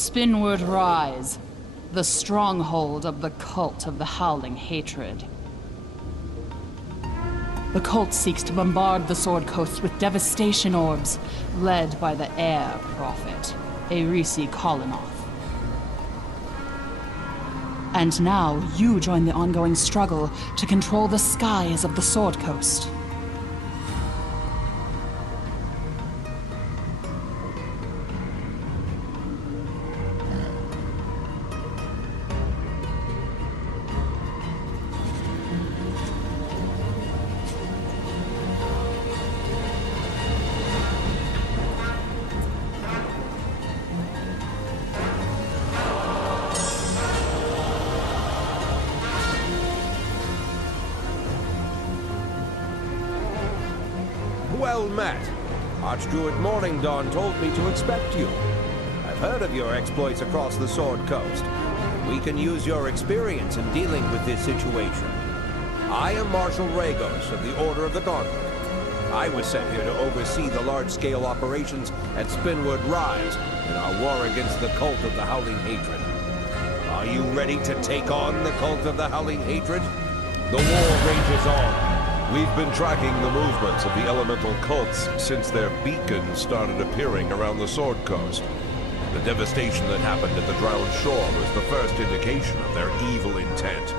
Spinward rise, the stronghold of the cult of the Howling Hatred. The cult seeks to bombard the Sword Coast with devastation orbs, led by the Air Prophet, Erisi Kolinoth. And now you join the ongoing struggle to control the skies of the Sword Coast. Well met. Archdruid Morning Dawn told me to expect you. I've heard of your exploits across the Sword Coast. We can use your experience in dealing with this situation. I am Marshal Ragos of the Order of the Gauntlet. I was sent here to oversee the large-scale operations at Spinward Rise in our war against the cult of the Howling Hatred. Are you ready to take on the cult of the Howling Hatred? The war rages on. We've been tracking the movements of the elemental cults since their beacons started appearing around the Sword Coast. The devastation that happened at the Drowned Shore was the first indication of their evil intent.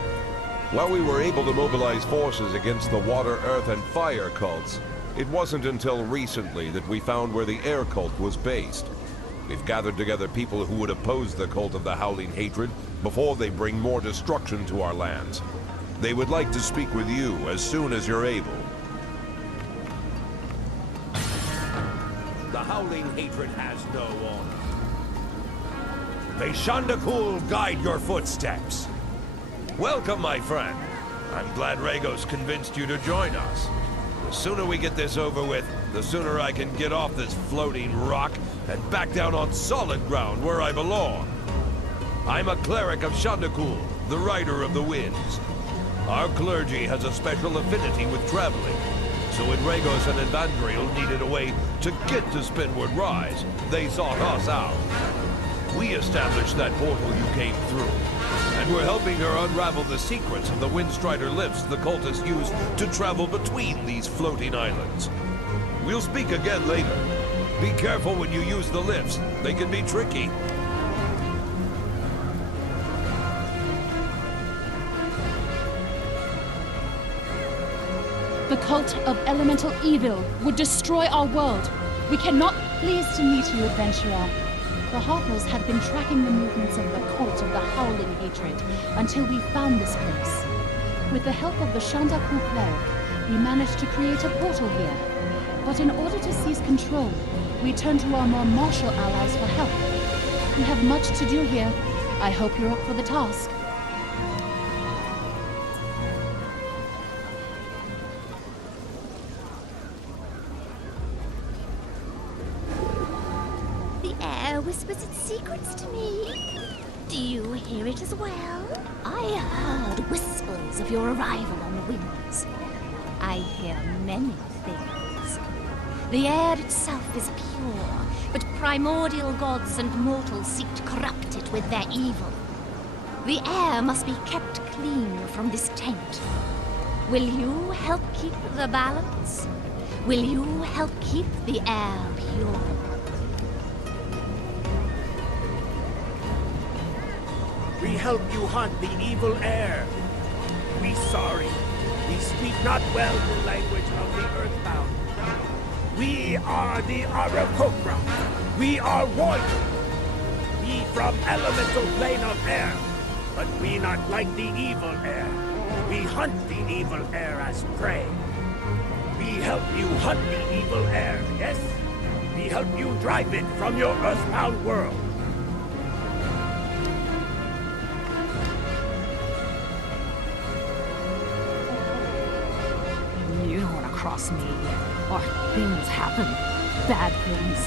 While we were able to mobilize forces against the water, earth, and fire cults, it wasn't until recently that we found where the air cult was based. We've gathered together people who would oppose the cult of the Howling Hatred before they bring more destruction to our lands. They would like to speak with you as soon as you're able. The Howling Hatred has no honor. May Shandakul guide your footsteps. Welcome, my friend. I'm glad Ragos convinced you to join us. The sooner we get this over with, the sooner I can get off this floating rock and back down on solid ground where I belong. I'm a cleric of Shandakul, the Rider of the Winds. Our clergy has a special affinity with traveling, so when Ragos and Evandriel needed a way to get to Spinward Rise, they sought us out. We established that portal you came through, and we're helping her unravel the secrets of the Windstrider lifts the cultists use to travel between these floating islands. We'll speak again later. Be careful when you use the lifts. They can be tricky. The cult of elemental evil would destroy our world. We cannot. Pleased to meet you, adventurer. The Harpers had been tracking the movements of the cult of the Howling Hatred until we found this place. With the help of the Shandakul cleric, we managed to create a portal here. But in order to seize control, we turned to our more martial allies for help. We have much to do here. I hope you're up for the task. Whispers its secrets to me. Do you hear it as well? I heard whispers of your arrival on the winds. I hear many things. The air itself is pure, but primordial gods and mortals seek to corrupt it with their evil. The air must be kept clean from this taint. Will you help keep the balance? Will you help keep the air pure? We help you hunt the evil air. We sorry. We speak not well the language of the earthbound. We are the Arakokra. We are warriors. We from elemental plane of air. But we not like the evil air. We hunt the evil air as prey. We help you hunt the evil air, yes? We help you drive it from your earthbound world. Cross me, or things happen. Bad things.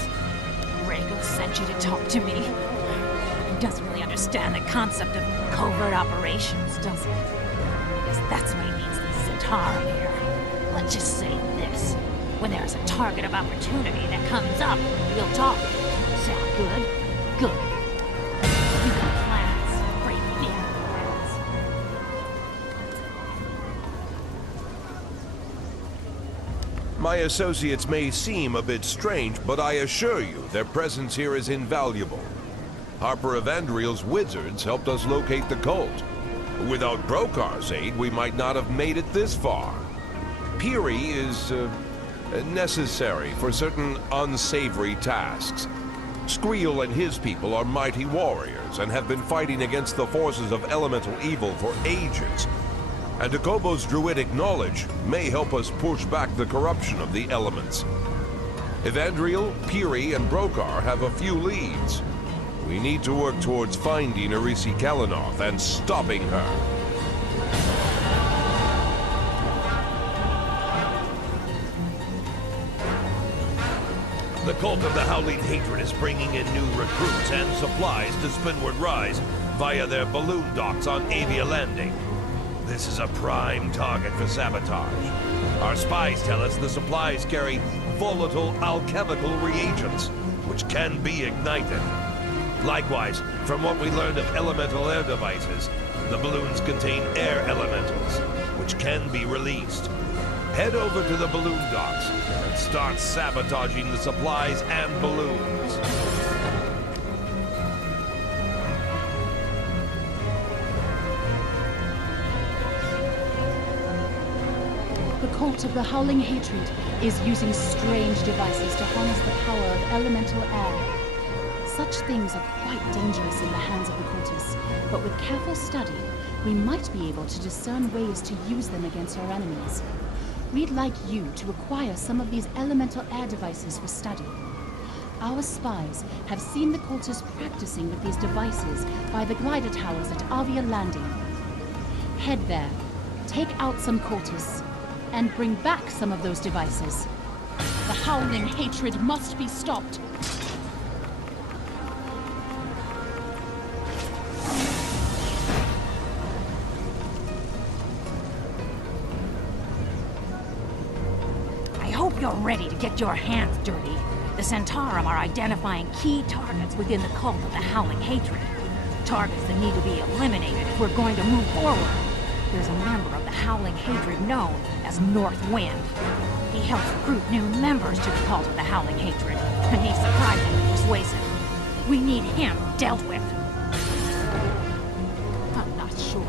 Ragos sent you to talk to me. He doesn't really understand the concept of covert operations, does he? I guess that's why he needs the Zentarum here. Let's just say this. When there's a target of opportunity that comes up, we'll talk. Sound good? Good. My associates may seem a bit strange, but I assure you their presence here is invaluable. Harper Evandriel's wizards helped us locate the cult. Without Brokar's aid, we might not have made it this far. Peary is necessary for certain unsavory tasks. Skriel and his people are mighty warriors and have been fighting against the forces of elemental evil for ages. And Akobo's druidic knowledge may help us push back the corruption of the elements. Evandriel, Peary, and Brokar have a few leads. We need to work towards finding Arisi Kalanoth and stopping her. The cult of the Howling Hatred is bringing in new recruits and supplies to Spinward Rise via their balloon docks on Avia Landing. This is a prime target for sabotage. Our spies tell us the supplies carry volatile alchemical reagents, which can be ignited. Likewise, from what we learned of elemental air devices, the balloons contain air elementals, which can be released. Head over to the balloon docks and start sabotaging the supplies and balloons. The cult of the Howling Hatred is using strange devices to harness the power of elemental air. Such things are quite dangerous in the hands of the cultists, but with careful study, we might be able to discern ways to use them against our enemies. We'd like you to acquire some of these elemental air devices for study. Our spies have seen the cultists practicing with these devices by the glider towers at Avia Landing. Head there, take out some cultists, and bring back some of those devices. The Howling Hatred must be stopped. I hope you're ready to get your hands dirty. The Centaurum are identifying key targets within the cult of the Howling Hatred. Targets that need to be eliminated if we're going to move forward. There's a member of the Howling Hatred known as Northwind. He helps recruit new members to the cult of the Howling Hatred, and he's surprisingly persuasive. We need him dealt with. I'm not short.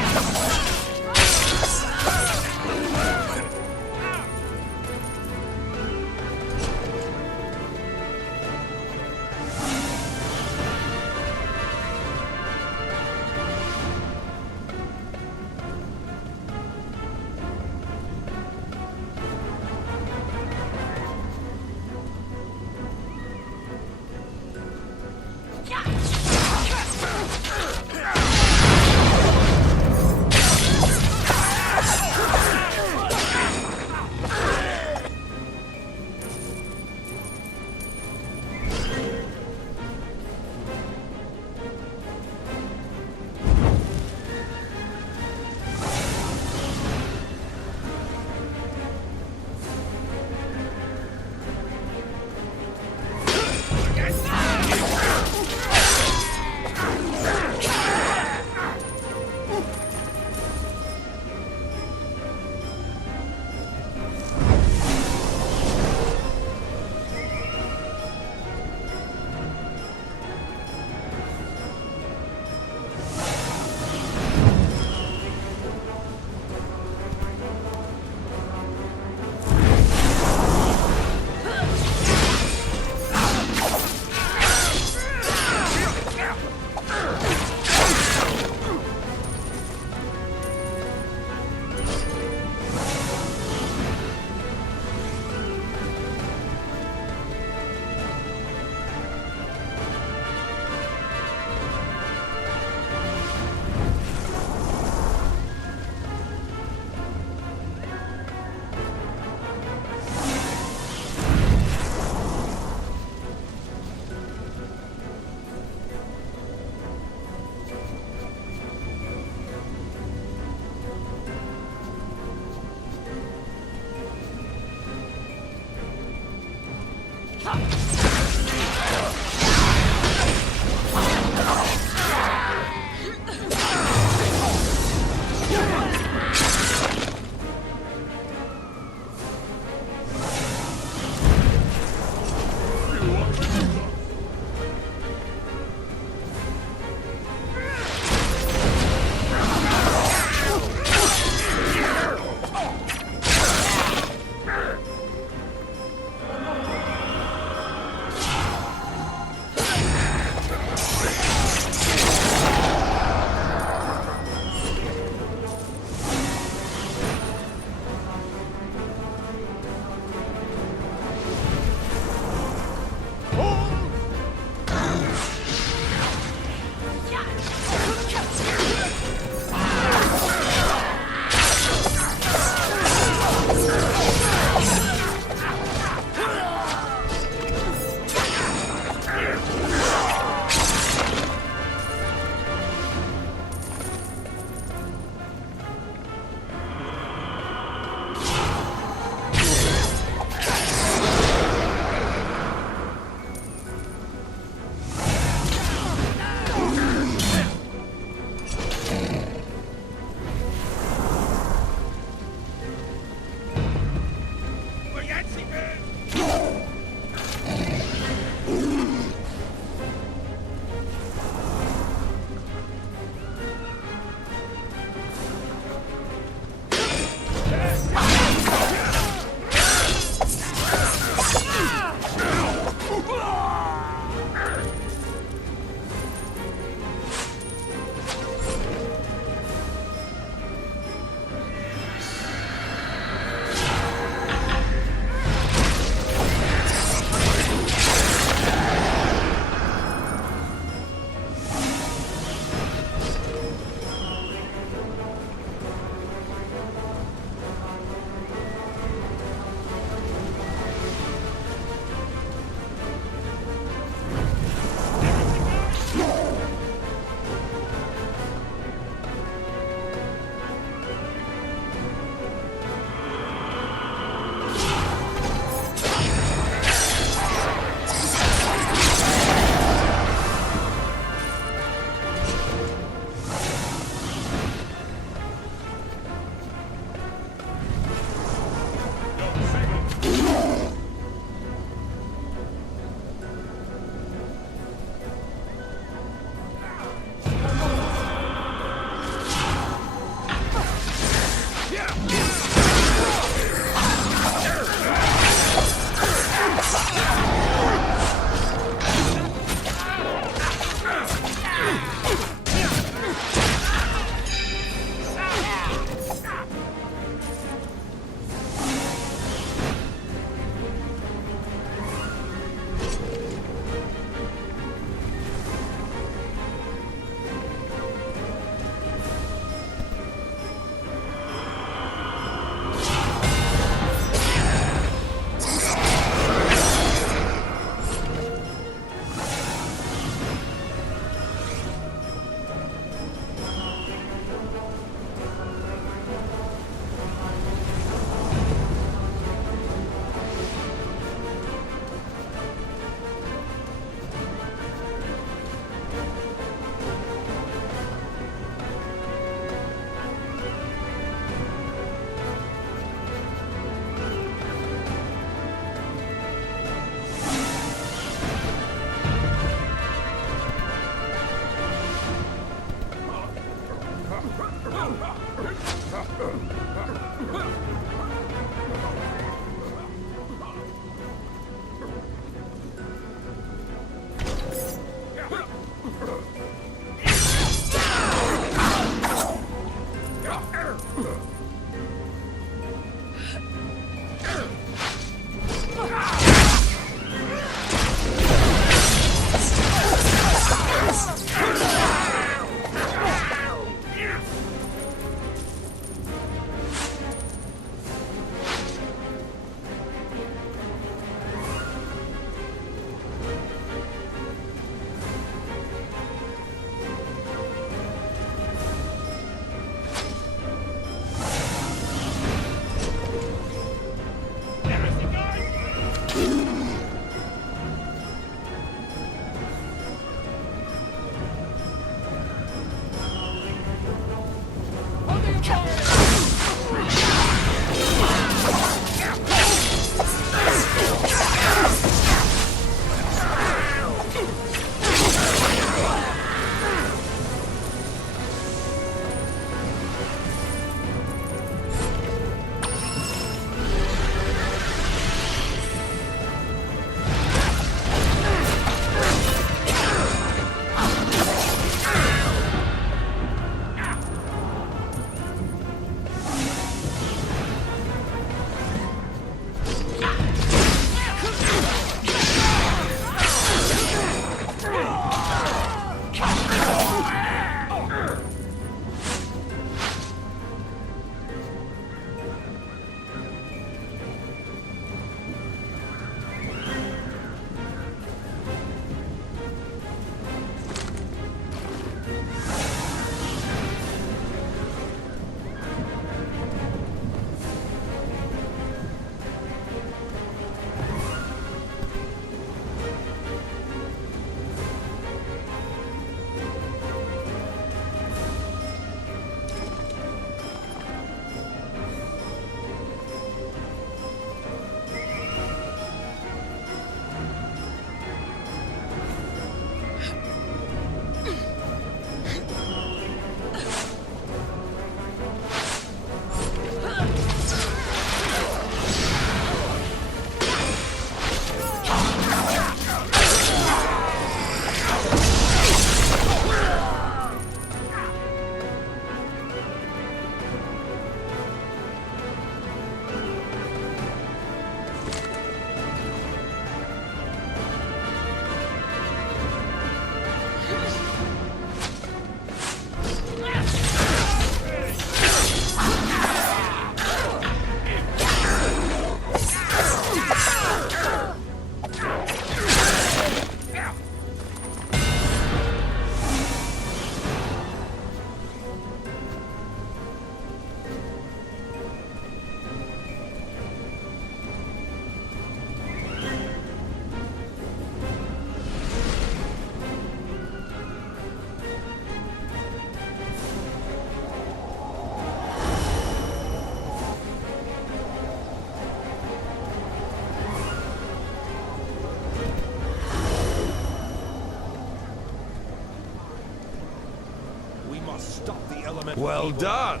Well done!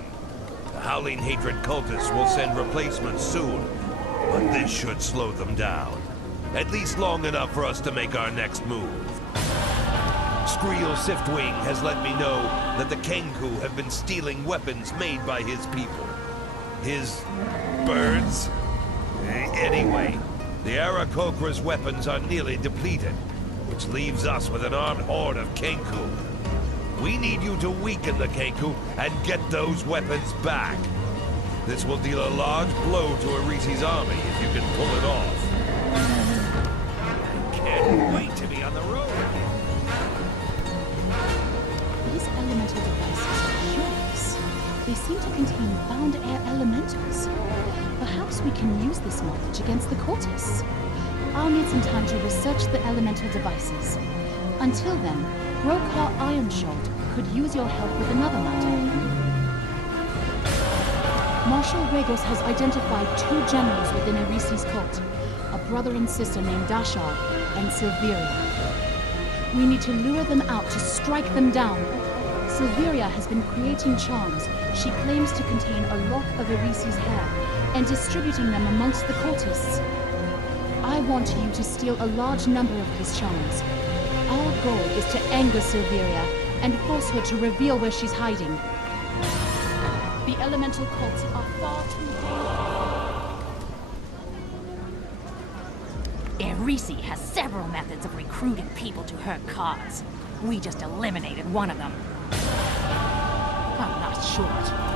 The Howling Hatred cultists will send replacements soon, but this should slow them down. At least long enough for us to make our next move. Skriel Siftwing has let me know that the Kenku have been stealing weapons made by his people. His... birds? Anyway, the Aarakocra's weapons are nearly depleted, which leaves us with an armed horde of Kenku. We need you to weaken the Kenku and get those weapons back. This will deal a large blow to Arisi's army if you can pull it off. I can't wait to be on the road again. These elemental devices are curious. They seem to contain bound air elementals. Perhaps we can use this knowledge against the cultists. I'll need some time to research the elemental devices. Until then, Brokar Ironshod could use your help with another matter. Marshal Regos has identified 2 generals within Arisi's cult, a brother and sister named Dashar and Silveria. We need to lure them out to strike them down. Silveria has been creating charms she claims to contain a lock of Arisi's hair and distributing them amongst the cultists. I want you to steal a large number of these charms. Our goal is to anger Silveria and force her to reveal where she's hiding. The elemental cults are far too dangerous. Arisi has several methods of recruiting people to her cause. We just eliminated one of them. I'm not short.